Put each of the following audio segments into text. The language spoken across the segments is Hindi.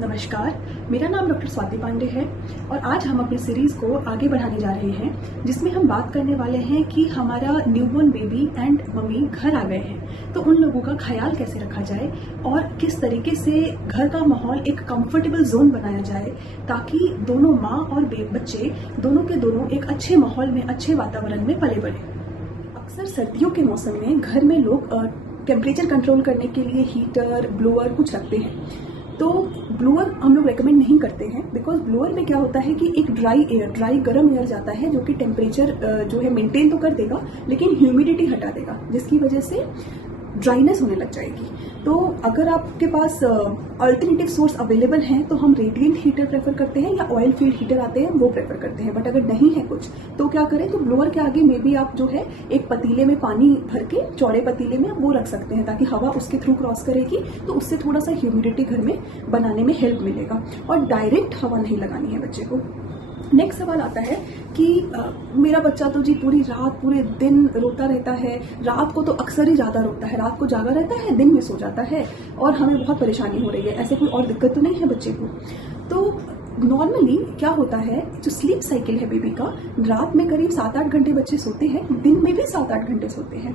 नमस्कार, मेरा नाम डॉक्टर स्वाति पांडे है और आज हम अपनी सीरीज़ को आगे बढ़ाने जा रहे हैं जिसमें हम बात करने वाले हैं कि हमारा न्यूबॉर्न बेबी एंड मम्मी घर आ गए हैं तो उन लोगों का ख्याल कैसे रखा जाए और किस तरीके से घर का माहौल एक कंफर्टेबल जोन बनाया जाए ताकि दोनों माँ और बच्चे दोनों के दोनों एक अच्छे माहौल में, अच्छे वातावरण में पले बढ़े। अक्सर सर्दियों के मौसम में घर में लोग टेम्परेचर कंट्रोल करने के लिए हीटर, ब्लोअर कुछ रखते हैं। तो ब्लोअर हम लोग रेकमेंड नहीं करते हैं बिकॉज ब्लोअर में क्या होता है कि एक ड्राई गर्म एयर जाता है जो कि टेम्परेचर जो है मेंटेन तो कर देगा लेकिन ह्यूमिडिटी हटा देगा जिसकी वजह से ड्राइनेस होने लग जाएगी। तो अगर आपके पास अल्टरनेटिव सोर्स अवेलेबल हैं तो हम रेडिएंट हीटर प्रेफर करते हैं या ऑयल फील्ड हीटर आते हैं वो प्रेफर करते हैं। बट अगर नहीं है कुछ तो क्या करें, तो ब्लोअर के आगे में भी आप जो है एक पतीले में पानी भर के, चौड़े पतीले में वो रख सकते हैं ताकि हवा उसके थ्रू क्रॉस करेगी तो उससे थोड़ा सा ह्यूमिडिटी घर में बनाने में हेल्प मिलेगा। और डायरेक्ट हवा नहीं लगानी है बच्चे को। नेक्स्ट सवाल आता है कि मेरा बच्चा तो जी पूरी रात पूरे दिन रोता रहता है, रात को तो अक्सर ही ज़्यादा रोता है, रात को जागा रहता है, दिन में सो जाता है और हमें बहुत परेशानी हो रही है, ऐसे कोई और दिक्कत तो नहीं है बच्चे को। तो नॉर्मली क्या होता है, जो स्लीप साइकिल है बेबी का, रात में करीब 7-8 घंटे बच्चे सोते हैं, दिन में भी 7-8 घंटे सोते हैं।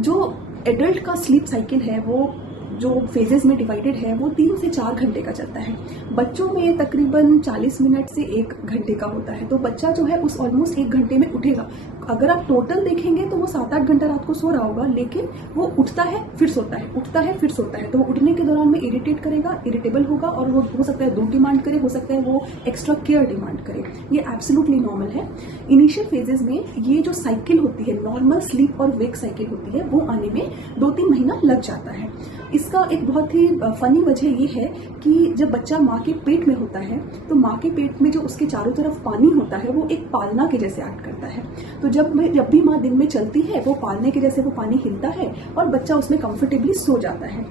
जो एडल्ट का स्लीप साइकिल है वो जो फेजेस में डिवाइडेड है वो 3 से 4 घंटे का चलता है। बच्चों में तकरीबन 40 मिनट से 1 घंटे का होता है। तो बच्चा जो है उस ऑलमोस्ट 1 घंटे में उठेगा। अगर आप टोटल देखेंगे तो वो 7-8 घंटा रात को सो रहा होगा लेकिन वो उठता है फिर सोता है, उठता है फिर सोता है। तो वो उठने के दौरान में इरिटेट करेगा, इरिटेबल होगा और वो हो सकता है दूध डिमांड करे, हो सकता है वो एक्स्ट्रा केयर डिमांड करे। ये एब्सोल्युटली नॉर्मल है। इनिशियल फेजेस में ये जो साइकिल होती है, नॉर्मल स्लीप और वेक साइकिल होती है, वो आने में 2-3 महीना लग जाता है। इसका एक बहुत ही फनी वजह ये है कि जब बच्चा माँ के पेट में होता है तो माँ के पेट में जो उसके चारों तरफ पानी होता है वो एक पालना के जैसे एक्ट करता है। तो जब भी माँ दिन में चलती है वो पालने के जैसे वो पानी हिलता है और बच्चा उसमें कंफर्टेबली सो जाता है।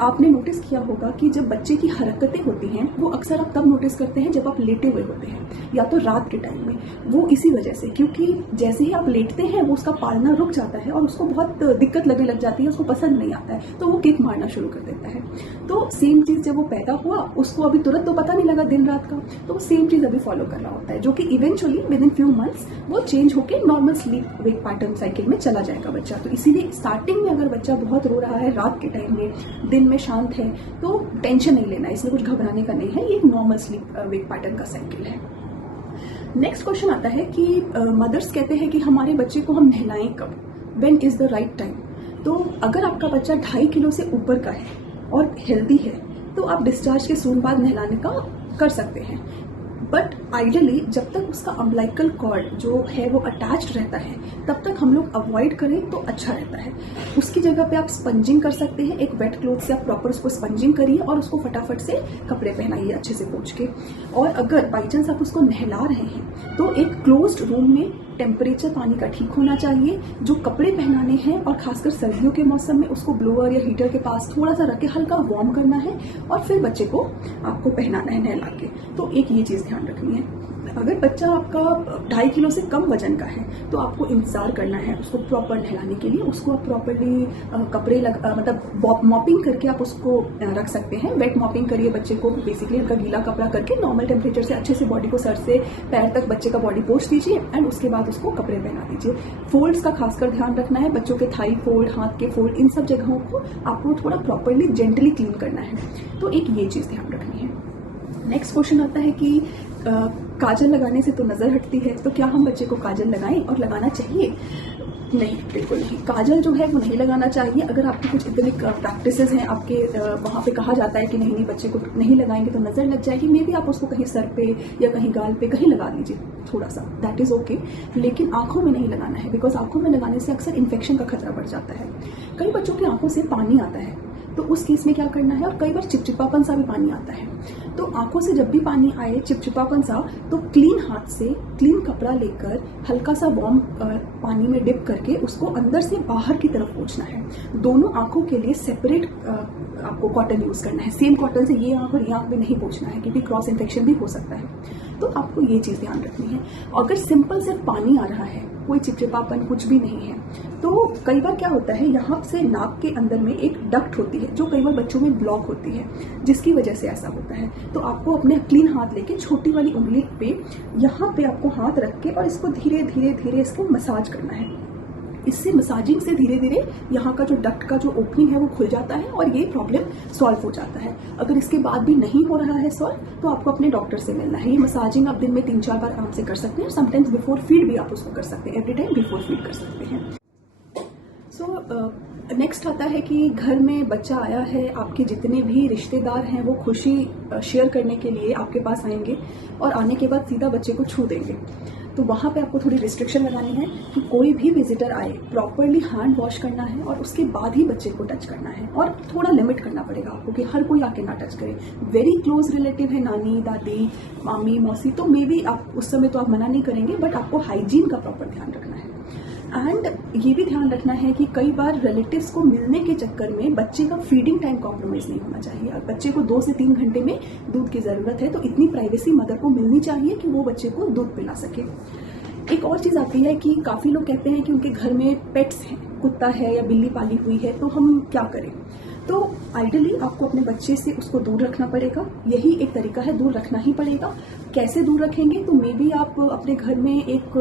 आपने नोटिस किया होगा कि जब बच्चे की हरकतें होती हैं वो अक्सर आप तब नोटिस करते हैं जब आप लेटे हुए होते हैं या तो रात के टाइम में। वो इसी वजह से, क्योंकि जैसे ही आप लेटते हैं वो उसका पालना रुक जाता है और उसको बहुत दिक्कत लगने लग जाती है, उसको पसंद नहीं आता है तो वो किक मारना शुरू कर देता है। तो सेम चीज़ जब वो पैदा हुआ उसको अभी तुरंत तो पता नहीं लगा दिन रात का, तो वो सेम चीज़ अभी फॉलो कर रहा होता है जो कि eventually with in few months वो चेंज होकर normal sleep wake pattern cycle में चला जाएगा बच्चा। तो इसीलिए स्टार्टिंग में अगर बच्चा बहुत रो रहा है रात के टाइम में, दिन में शांत है, तो टेंशन नहीं लेना, इसमें कुछ घबराने का नहीं है, ये एक नॉर्मल स्लीप वेक पैटर्न का साइकिल है। नेक्स्ट क्वेश्चन आता है कि मदर्स कहते हैं कि हमारे बच्चे को हम नहलाएं कब, when is the right time. तो अगर आपका बच्चा 2.5 किलो से ऊपर का है और हेल्दी है तो आप डिस्चार्ज के सून बाद नहलाने का कर सकते हैं। बट आइडियली जब तक उसका अम्बलाइकल कॉर्ड जो है वो अटैच्ड रहता है तब तक हम लोग अवॉइड करें तो अच्छा रहता है। उसकी जगह पे आप स्पंजिंग कर सकते हैं, एक वेट क्लोथ से आप प्रॉपर उसको स्पंजिंग करिए और उसको फटाफट से कपड़े पहनाइए अच्छे से पोंछ के। और अगर बाई चांस आप उसको नहला रहे हैं तो एक क्लोज्ड रूम में टेम्परेचर पानी का ठीक होना चाहिए। जो कपड़े पहनाने हैं और खासकर सर्दियों के मौसम में उसको ब्लोअर या हीटर के पास थोड़ा सा रख के हल्का वार्म करना है और फिर बच्चे को आपको पहनाना है नहला के। तो एक ये चीज़ ध्यान रखनी है। अगर बच्चा आपका 2.5 किलो से कम वजन का है तो आपको इंतजार करना है उसको प्रॉपर नहलाने के लिए। उसको आप प्रॉपरली कपड़े मतलब मॉपिंग करके आप उसको रख सकते हैं। वेट मॉपिंग करिए बच्चे को, बेसिकली हल्का गीला कपड़ा करके नॉर्मल टेम्परेचर से अच्छे से बॉडी को सर से पैर तक बच्चे का बॉडी पोंछ दीजिए एंड उसके बाद उसको कपड़े पहना दीजिए। फोल्ड्स का खासकर ध्यान रखना है, बच्चों के थाई फोल्ड, हाथ के फोल्ड, इन सब जगहों को आपको थोड़ा प्रॉपरली जेंटली क्लीन करना है। तो एक ये चीज़ ध्यान रखनी है। नेक्स्ट क्वेश्चन आता है कि काजल लगाने से तो नज़र हटती है, तो क्या हम बच्चे को काजल लगाएं और लगाना चाहिए? नहीं, बिल्कुल नहीं। काजल जो है वो नहीं लगाना चाहिए। अगर आपके कुछ इतने प्रैक्टिसेस हैं आपके वहाँ पे कहा जाता है कि नहीं बच्चे को नहीं लगाएंगे तो नज़र लग जाएगी, मे बी आप उसको कहीं सर पे या कहीं गाल पे कहीं लगा दीजिए थोड़ा सा, दैट इज़ ओके। लेकिन आंखों में नहीं लगाना है बिकॉज आंखों में लगाने से अक्सर इन्फेक्शन का खतरा बढ़ जाता है। कई बच्चों की आंखों से पानी आता है तो उस केस में क्या करना है, और कई बार चिपचिपापन सा भी पानी आता है। तो आंखों से जब भी पानी आए चिपचिपापन सा, तो क्लीन हाथ से क्लीन कपड़ा लेकर हल्का सा वार्म पानी में डिप करके उसको अंदर से बाहर की तरफ पोंछना है। दोनों आंखों के लिए सेपरेट आपको कॉटन यूज करना है। सेम कॉटन से ये आंख और ये आंख में नहीं पोंछना है क्योंकि क्रॉस इन्फेक्शन भी हो सकता है। तो आपको ये चीज़ ध्यान रखनी है। अगर सिंपल सिर्फ पानी आ रहा है, कोई चिपचिपापन कुछ भी नहीं है, तो कई बार क्या होता है, यहाँ से नाक के अंदर में एक डक्ट होती है जो कई बार बच्चों में ब्लॉक होती है, जिसकी वजह से ऐसा होता है। तो आपको अपने क्लीन हाथ लेके छोटी वाली उंगली पे यहाँ पे आपको हाथ रख के और इसको धीरे धीरे धीरे इसको मसाज करना है। इससे मसाजिंग से धीरे धीरे यहाँ का जो डक्ट का जो ओपनिंग है वो खुल जाता है और ये प्रॉब्लम सॉल्व हो जाता है। अगर इसके बाद भी नहीं हो रहा है सॉल्व, तो आपको अपने डॉक्टर से मिलना है। ये मसाजिंग आप दिन में 3-4 बार आराम से कर सकते हैं। समटाइम्स बिफोर फीड भी आप उसको कर सकते हैं, एवरी टाइम बिफोर फीड कर सकते हैं। सो नेक्स्ट आता है कि घर में बच्चा आया है, आपके जितने भी रिश्तेदार हैं वो खुशी शेयर करने के लिए आपके पास आएंगे और आने के बाद सीधा बच्चे को छू देंगे। तो वहाँ पे आपको थोड़ी रिस्ट्रिक्शन लगानी है कि कोई भी विजिटर आए प्रॉपरली हैंड वॉश करना है और उसके बाद ही बच्चे को टच करना है। और थोड़ा लिमिट करना पड़ेगा आपको कि हर कोई आके ना टच करे। वेरी क्लोज रिलेटिव है, नानी दादी मामी मौसी, तो मे बी आप उस समय तो आप मना नहीं करेंगे, बट आपको हाइजीन का प्रॉपर ध्यान रखना है। एंड ये भी ध्यान रखना है कि कई बार रिलेटिव्स को मिलने के चक्कर में बच्चे का फीडिंग टाइम कॉम्प्रोमाइज नहीं होना चाहिए। अब बच्चे को 2 से 3 घंटे में दूध की ज़रूरत है, तो इतनी प्राइवेसी मदर को मिलनी चाहिए कि वो बच्चे को दूध पिला सके। एक और चीज़ आती है कि काफ़ी लोग कहते हैं कि उनके घर में पेट्स हैं, कुत्ता है या बिल्ली पाली हुई है, तो हम क्या करें। तो आइडियली आपको अपने बच्चे से उसको दूर रखना पड़ेगा। यही एक तरीका है, दूर रखना ही पड़ेगा। कैसे दूर रखेंगे, तो मे बी आप अपने घर में एक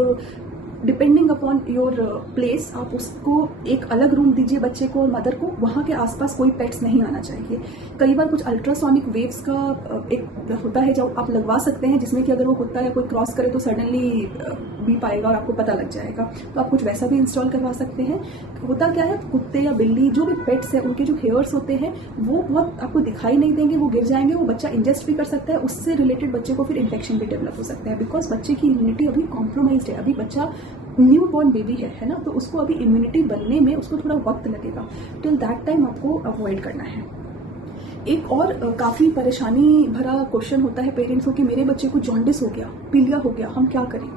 डिपेंडिंग अपॉन योर प्लेस आप उसको एक अलग रूम दीजिए बच्चे को और मदर को। वहाँ के आसपास कोई पेट्स नहीं आना चाहिए। कई बार कुछ अल्ट्रासोनिक वेव्स का एक होता है जो आप लगवा सकते हैं, जिसमें कि अगर वो कुत्ता या कोई क्रॉस करे तो सडनली बीप आएगा और आपको पता लग जाएगा। तो आप कुछ वैसा भी इंस्टॉल करवा सकते हैं। होता क्या है, कुत्ते या बिल्ली जो भी पेट्स है उनके जो हेयर्स होते हैं वो बहुत आपको दिखाई नहीं देंगे, वो गिर जाएंगे, वो बच्चा इंजेस्ट भी कर सकता है, उससे रिलेटेड बच्चे को फिर इन्फेक्शन भी डेवलप हो सकता है। बिकॉज बच्चे की इम्यूनिटी अभी कॉम्प्रोमाइज्ड है, अभी बच्चा न्यू बॉर्न बेबी है ना, तो उसको अभी इम्यूनिटी बनने में उसको थोड़ा वक्त लगेगा। टिल दैट टाइम आपको अवॉइड करना है। एक और काफ़ी परेशानी भरा क्वेश्चन होता है पेरेंट्स को कि मेरे बच्चे को जॉन्डिस हो गया, पीलिया हो गया, हम क्या करें।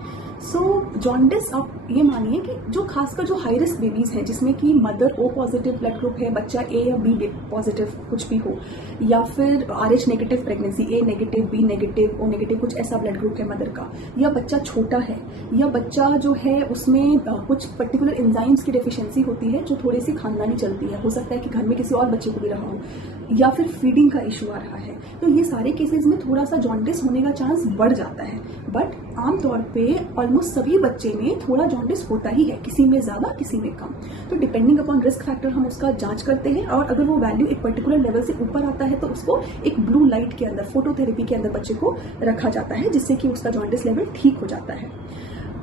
जॉन्डिस आप ये मानिए कि जो खासकर जो हाई रिस्क बेबीज हैं, जिसमें कि mother O positive blood group है, बच्चा ए या बी पॉजिटिव कुछ भी हो, या फिर RH negative pregnancy, A negative B negative O negative कुछ ऐसा ब्लड ग्रुप है मदर का, या बच्चा छोटा है, या बच्चा जो है उसमें कुछ पर्टिकुलर एंजाइम्स की डेफिशिएंसी होती है जो थोड़ी सी खानदानी चलती है, हो सकता है कि घर में किसी और बच्चे को भी रहा हो, या फिर फीडिंग का इशू आ रहा है, तो ये सारे केसेस में थोड़ा सा जॉन्डिस होने का चांस बढ़ जाता है। बट आमतौर पे ऑलमोस्ट सभी बच्चे में थोड़ा जॉन्डिस होता ही है, किसी में ज़्यादा किसी में कम। तो डिपेंडिंग अपॉन रिस्क फैक्टर हम उसका जांच करते हैं, और अगर वो वैल्यू एक पर्टिकुलर लेवल से ऊपर आता है तो उसको एक ब्लू लाइट के अंदर, फोटोथेरेपी के अंदर बच्चे को रखा जाता है, जिससे कि उसका जॉन्डिस लेवल ठीक हो जाता है।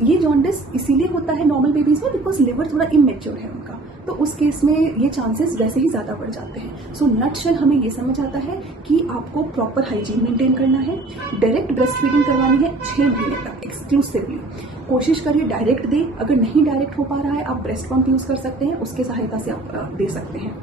ये जॉन्डिस इसीलिए होता है नॉर्मल बेबीज में बिकॉज लिवर थोड़ा इमेच्योर है उनका, तो उस केस में ये चांसेस वैसे ही ज़्यादा बढ़ जाते हैं। सो नटशेल हमें ये समझ आता है कि आपको प्रॉपर हाइजीन मेंटेन करना है, डायरेक्ट ब्रेस्ट फीडिंग करवानी है 6 महीने तक एक्सक्लूसिवली। कोशिश करिए डायरेक्ट दे, अगर नहीं डायरेक्ट हो पा रहा है आप ब्रेस्ट पंप यूज़ कर सकते हैं, उसके सहायता से आप दे सकते हैं,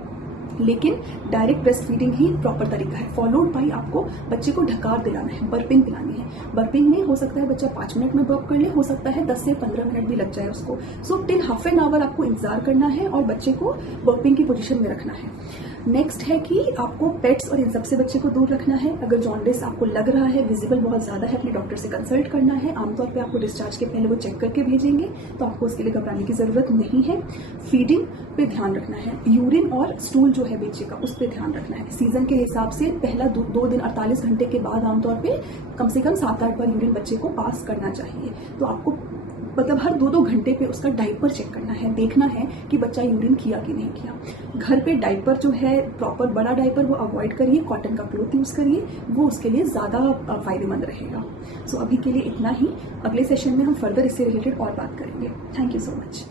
लेकिन डायरेक्ट ब्रेस्ट फीडिंग ही प्रॉपर तरीका है। फॉलोड बाई आपको बच्चे को ढकार दिलाना है, बर्पिंग पिलानी है। बर्पिंग में हो सकता है बच्चा 5 मिनट में बर्प कर ले, हो सकता है 10 से 15 मिनट भी लग जाए उसको। So till half an hour आपको इंतजार करना है और बच्चे को बर्पिंग की पोजीशन में रखना है। नेक्स्ट है कि आपको पेट्स और इन सबसे बच्चे को दूर रखना है। अगर जॉन्डिस आपको लग रहा है, विजिबल बहुत ज़्यादा है, अपने डॉक्टर से कंसल्ट करना है। आमतौर पे आपको डिस्चार्ज के पहले वो चेक करके भेजेंगे, तो आपको उसके लिए घबराने की ज़रूरत नहीं है। फीडिंग पे ध्यान रखना है, यूरिन और स्टूल जो है बच्चे का उस पर ध्यान रखना है। सीजन के हिसाब से पहला 2 दिन 48 घंटे के बाद आमतौर पर कम से कम 7-8 बार यूरिन बच्चे को पास करना चाहिए। तो आपको मतलब हर 2-2 घंटे पे उसका डाइपर चेक करना है, देखना है कि बच्चा यूरिन किया कि नहीं किया। घर पे डाइपर जो है प्रॉपर बड़ा डाइपर वो अवॉइड करिए, कॉटन का क्लॉथ यूज़ करिए, वो उसके लिए ज़्यादा फायदेमंद रहेगा। सो अभी के लिए इतना ही, अगले सेशन में हम फर्दर इससे रिलेटेड और बात करेंगे। Thank you so much.